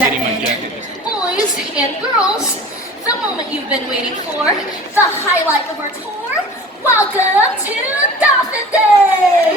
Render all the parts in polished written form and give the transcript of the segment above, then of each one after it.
Boys and girls, the moment you've been waiting for, the highlight of our tour. Welcome to Dolphin Day!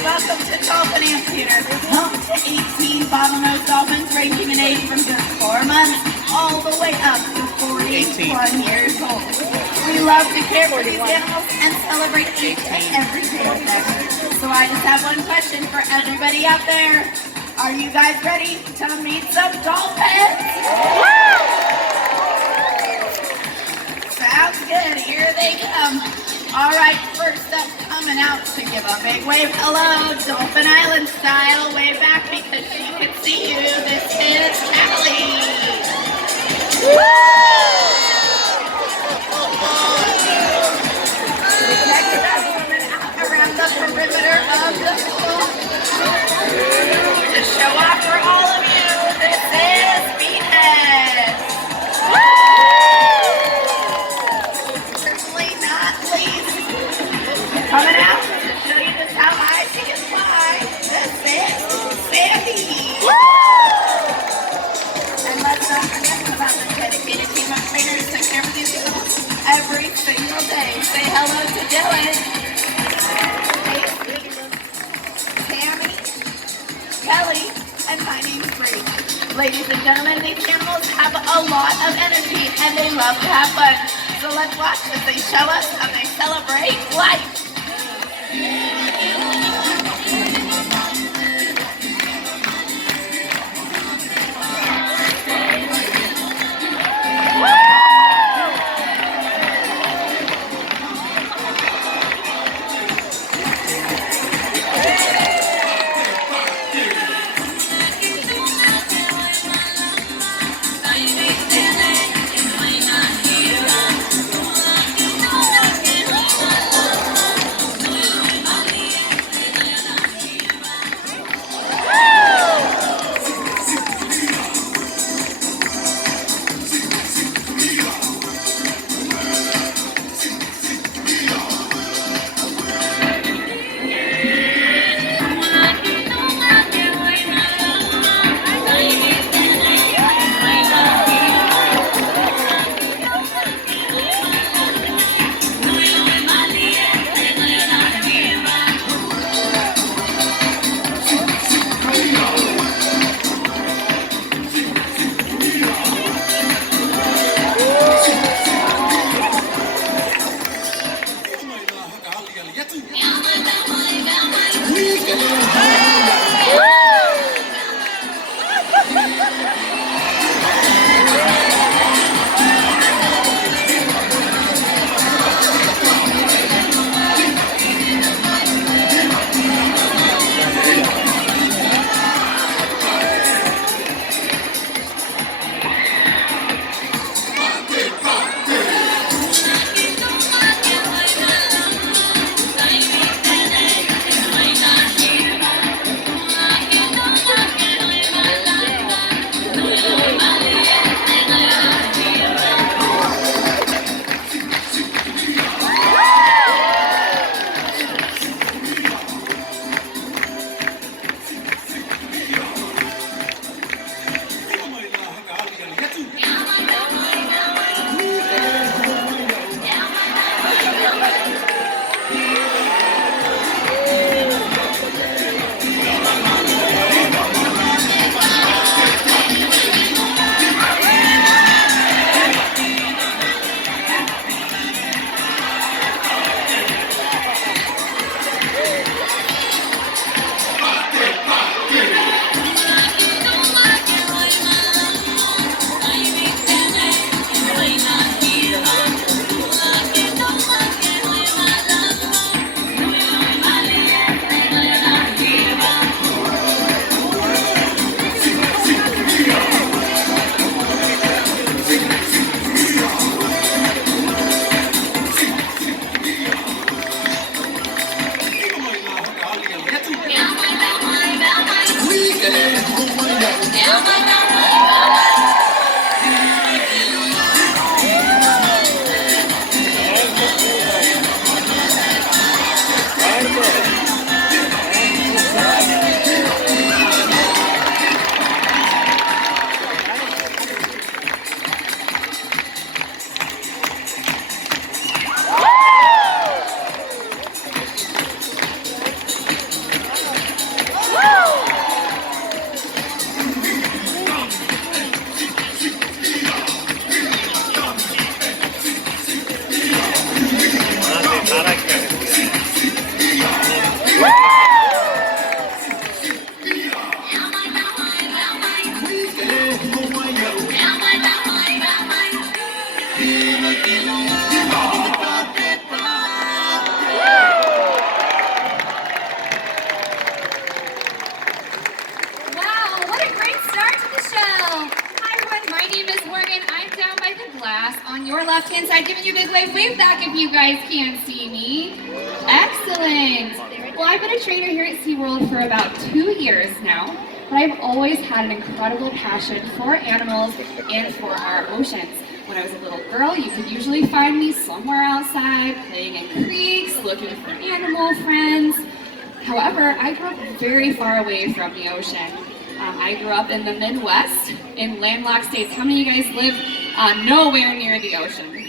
Welcome to Dolphin Encounter, home to 18 bottlenose dolphins ranging in age from just 4 months all the way up to 41 years old. We love to care for these animals and celebrate each and every day with them. So I just have one question for everybody out there. Are you guys ready to meet some dolphins? Sounds good. Here they come. All right, first up, coming out to give a big wave hello, Dolphin Island style. Way back because she can see you. This is Callie. Next up, coming out around the perimeter of the pool to show off for all of you. This is Beathead. Coming out to show you just how high she can fly. This is Sandy. And let's not forget about the dedicated team of trainers that care for these animals every single day. Say hello to Dylan, Casey, Tammy, Kelly, and my name's Bree. Ladies and gentlemen, these animals have a lot of energy and they love to have fun. So let's watch as they show us how they celebrate life. your left-hand side, giving you a big wave. Wave back if you guys can see me. Excellent. Well, I've been a trainer here at SeaWorld for about 2 years now, but I've always had an incredible passion for animals and for our oceans. When I was a little girl, you could usually find me somewhere outside, playing in creeks, looking for animal friends. However, I grew up very far away from the ocean. I grew up in the Midwest, in landlocked states. How many of you guys live nowhere near the ocean? We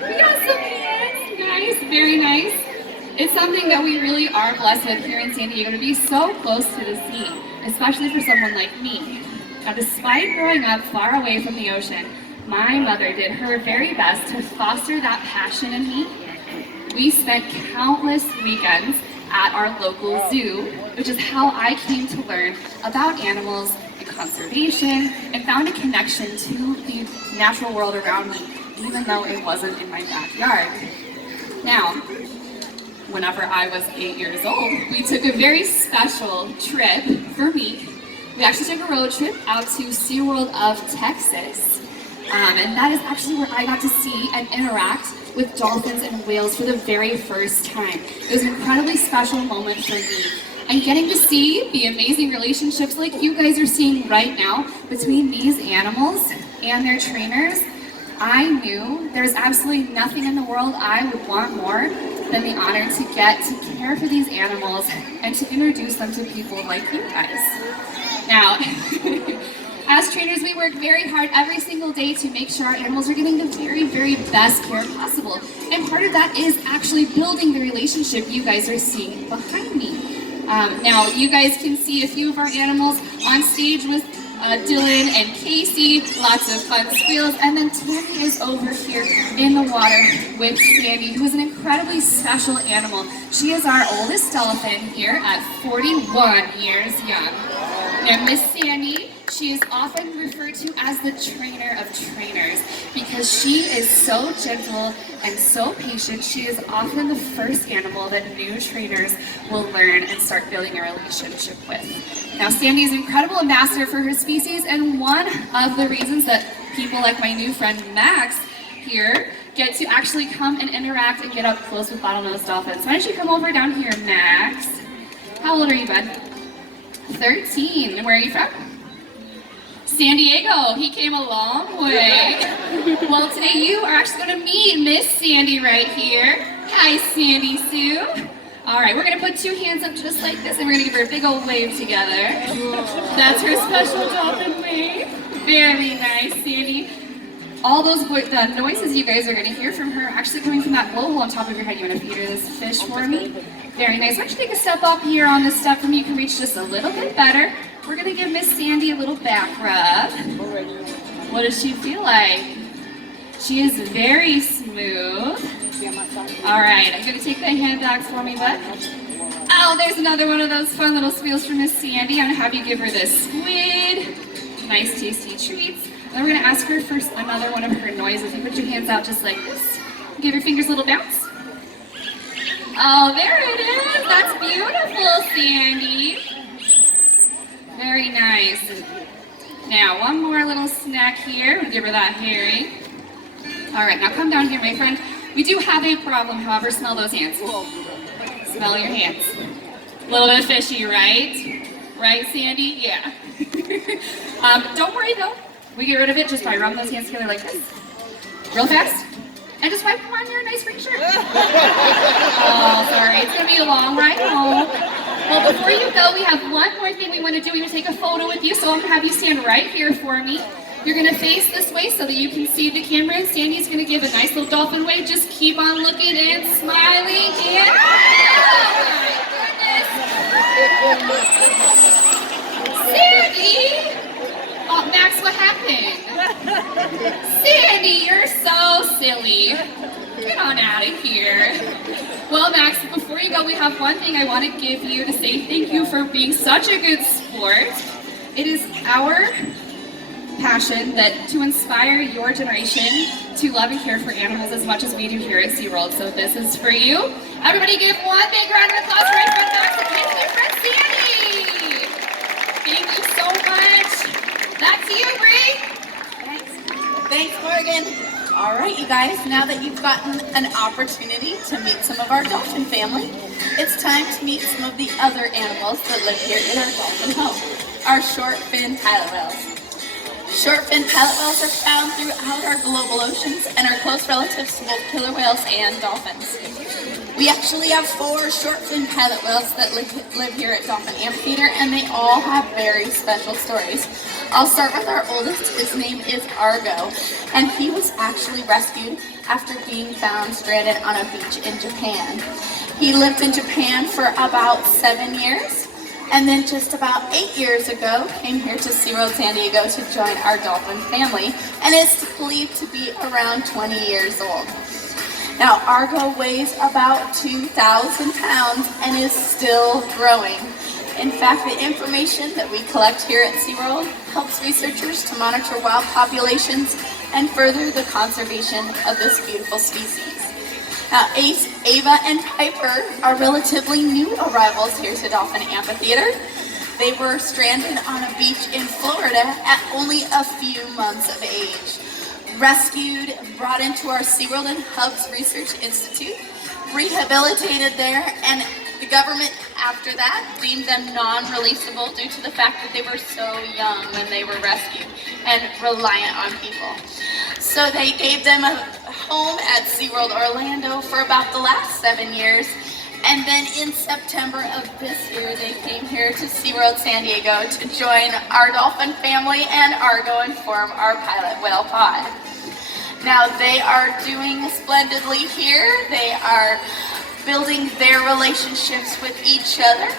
got some kids. Nice, very nice. It's something that we really are blessed with here in San Diego, to be so close to the sea, especially for someone like me. Now, despite growing up far away from the ocean, my mother did her very best to foster that passion in me. We spent countless weekends at our local zoo, which is how I came to learn about animals and conservation and found a connection to the natural world around me, even though it wasn't in my backyard. Now, whenever I was 8 years old, we took a very special trip for me. We actually took a road trip out to SeaWorld of Texas. And that is actually where I got to see and interact with dolphins and whales for the very first time. It was an incredibly special moment for me. And getting to see the amazing relationships like you guys are seeing right now between these animals and their trainers, I knew there's absolutely nothing in the world I would want more than the honor to get to care for these animals and to introduce them to people like you guys. Now, as trainers, we work very hard every single day to make sure our animals are getting the very, very best care possible. And part of that is actually building the relationship you guys are seeing behind me. Now, you guys can see a few of our animals on stage with Dylan and Casey, lots of fun squeals, and then Tammy is over here in the water with Sandy, who is an incredibly special animal. She is our oldest dolphin here at 41 years young. Now, Miss Sandy, she is often referred to as the trainer of trainers because she is so gentle and so patient. She is often the first animal that new trainers will learn and start building a relationship with. Now, Sandy is an incredible ambassador for her species, and one of the reasons that people like my new friend Max here get to actually come and interact and get up close with bottlenose dolphins. Why don't you come over down here, Max? How old are you, bud? 13. And where are you from? San Diego. He came a long way. Well, today you are actually going to meet Miss Sandy right here. Hi, Sandy Sue. All right, we're going to put 2 hands up just like this, and we're going to give her a big old wave together. That's her special dolphin wave. Very nice, Sandy. All those the noises you guys are going to hear from her are actually coming from that blowhole on top of your head. You want to feed her this fish for me? Very nice. Why don't you take a step up here on this step from me? You can reach just a little bit better. We're going to give Miss Sandy a little back rub. What does she feel like? She is very smooth. All right, I'm going to take that hand back for me, bud. Oh, there's another one of those fun little squeals from Miss Sandy. I'm going to have you give her this squid. Nice, tasty treats. Then we're going to ask her for another one of her noises. You put your hands out just like this. Give your fingers a little bounce. Oh, there it is. That's beautiful, Sandy. Very nice. Now, one more little snack here. We'll give her that herring. All right, now come down here, my friend. We do have a problem, however. Smell those hands. Smell your hands. A little bit fishy, right? Right, Sandy? Yeah. Don't worry, though. We get rid of it just by rubbing those hands together like this. Real fast. And just wipe them on your nice green shirt. Oh, sorry. It's going to be a long ride home. Well, before you go, we have one more thing we want to do. We want to take a photo with you, so I'm going to have you stand right here for me. You're going to face this way so that you can see the camera, and Sandy's going to give a nice little dolphin wave. Just keep on looking and smiling. And... oh, my goodness. Sandy! Oh, Max, what happened? Sandy, you're so silly. Get on out of here. Well, Max, before you go, we have one thing I want to give you to say thank you for being such a good sport. It is our passion that to inspire your generation to love and care for animals as much as we do here at SeaWorld. So this is for you. Everybody give one big round of applause for our friend Max and his good friend Sandy. Thank you so much. Back to you, Bree. Thanks, Morgan. All right, you you guys, now that you've gotten an opportunity to meet some of our dolphin family, it's time to meet some of the other animals that live here in our dolphin home, our short-fin pilot whales. Short-fin pilot whales are found throughout our global oceans and are close relatives to both killer whales and dolphins. We actually have 4 short-fin pilot whales that live here at Dolphin Amphitheater, and they all have very special stories. I'll start with our oldest. His name is Argo, and he was actually rescued after being found stranded on a beach in Japan. He lived in Japan for about 7 years, and then just about 8 years ago came here to SeaWorld San Diego to join our dolphin family, and is believed to be around 20 years old. Now, Argo weighs about 2,000 pounds and is still growing. In fact, the information that we collect here at SeaWorld helps researchers to monitor wild populations and further the conservation of this beautiful species. Now, Ace, Ava, and Piper are relatively new arrivals here to Dolphin Amphitheater. They were stranded on a beach in Florida at only a few months of age. Rescued, brought into our SeaWorld and Hubs Research Institute, rehabilitated there, and the government after that deemed them non-releasable due to the fact that they were so young when they were rescued and reliant on people. So they gave them a home at SeaWorld Orlando for about the last 7 years, and then in September of this year they came here to SeaWorld San Diego to join our dolphin family and Argo and form our pilot whale pod. Now they are doing splendidly here. They are building their relationships with each other,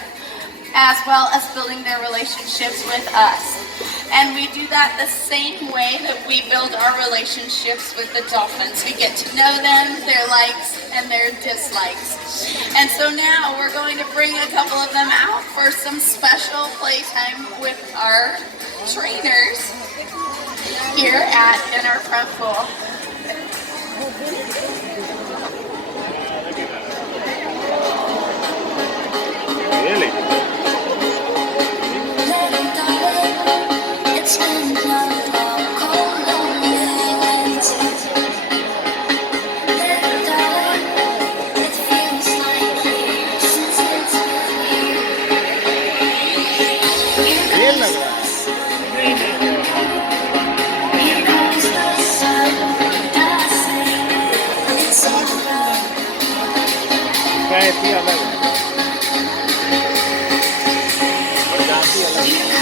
as well as building their relationships with us. And we do that the same way that we build our relationships with the dolphins. We get to know them, their likes and their dislikes. And so now we're going to bring a couple of them out for some special playtime with our trainers here in our front pool. Really? कैसी अलग है और जाती अलग है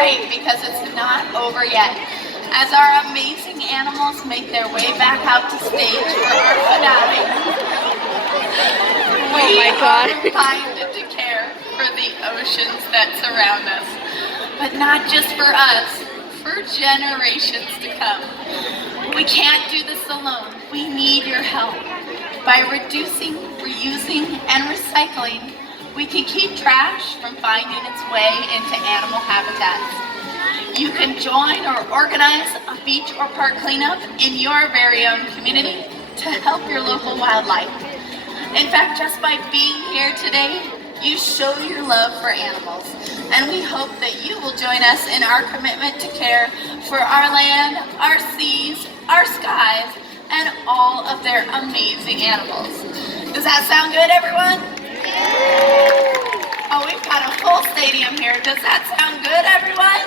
great because it's not over yet. As our amazing animals make their way back out to stage for our finale, we are reminded to care for the oceans that surround us. But not just for us, for generations to come. We can't do this alone. We need your help. By reducing, reusing, and recycling, we can keep trash from finding its way into animal habitats. You can join or organize a beach or park cleanup in your very own community to help your local wildlife. In fact, just by being here today, you show your love for animals. And we hope that you will join us in our commitment to care for our land, our seas, our skies, and all of their amazing animals. Does that sound good, everyone? Oh, we've got a full stadium here. Does that sound good, everyone?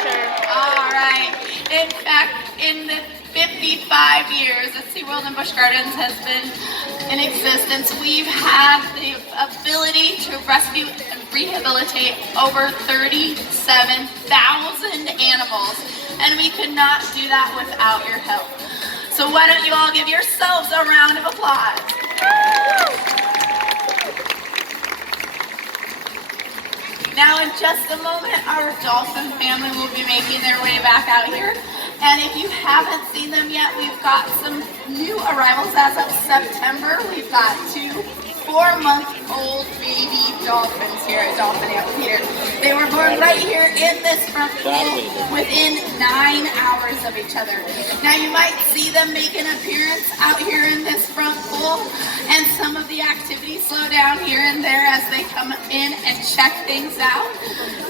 Sure. All right. In fact, in the 55 years that SeaWorld and Busch Gardens has been in existence, we've had the ability to rescue and rehabilitate over 37,000 animals, and we could not do that without your help. So why don't you all give yourselves a round of applause? Now in just a moment, our dolphin family will be making their way back out here. And if you haven't seen them yet, we've got some new arrivals as of September. We've got 2 4-month-old baby dolphins here at Dolphin Amphitheater. They were born right here in this front pool within 9 hours of each other. Now you might see them make an appearance out here in this front pool, and some of the activities slow down here and there as they come in and check things out.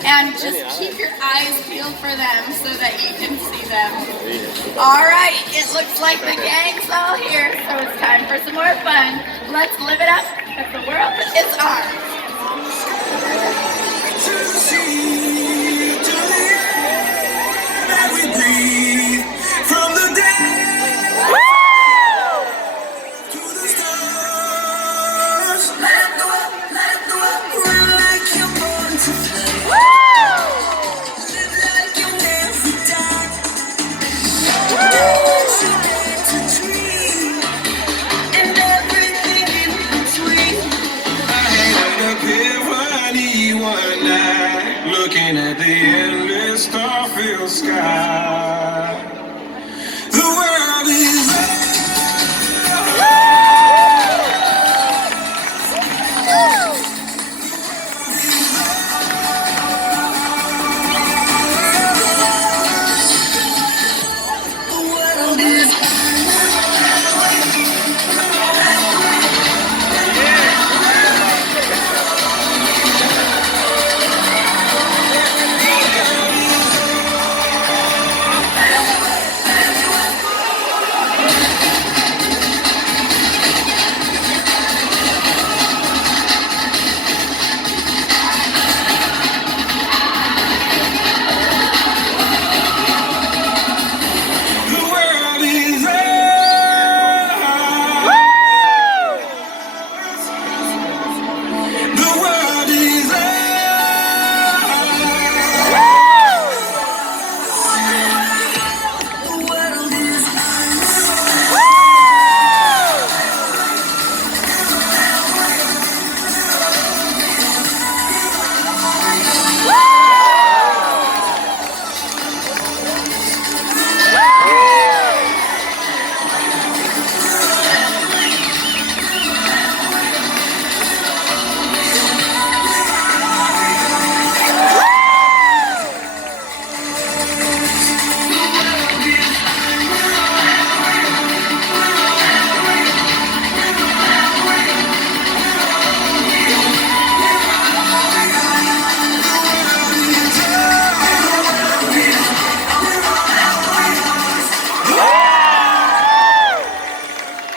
And just keep your eyes peeled for them so that you can see them. All right, it looks like the gang's all here, so it's time for some more fun. Let's live it up, because the world is ours. To the sea, to the air that we breathe, from the dead to the stars. Let go up, run like you're born to fly. Live like you'll never die. Do what you dare to dream, and everything in between. I hang up here one night, looking at the endless star-filled sky. The world is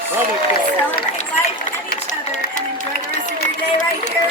Celebrate life and each other, and enjoy the rest of your day right here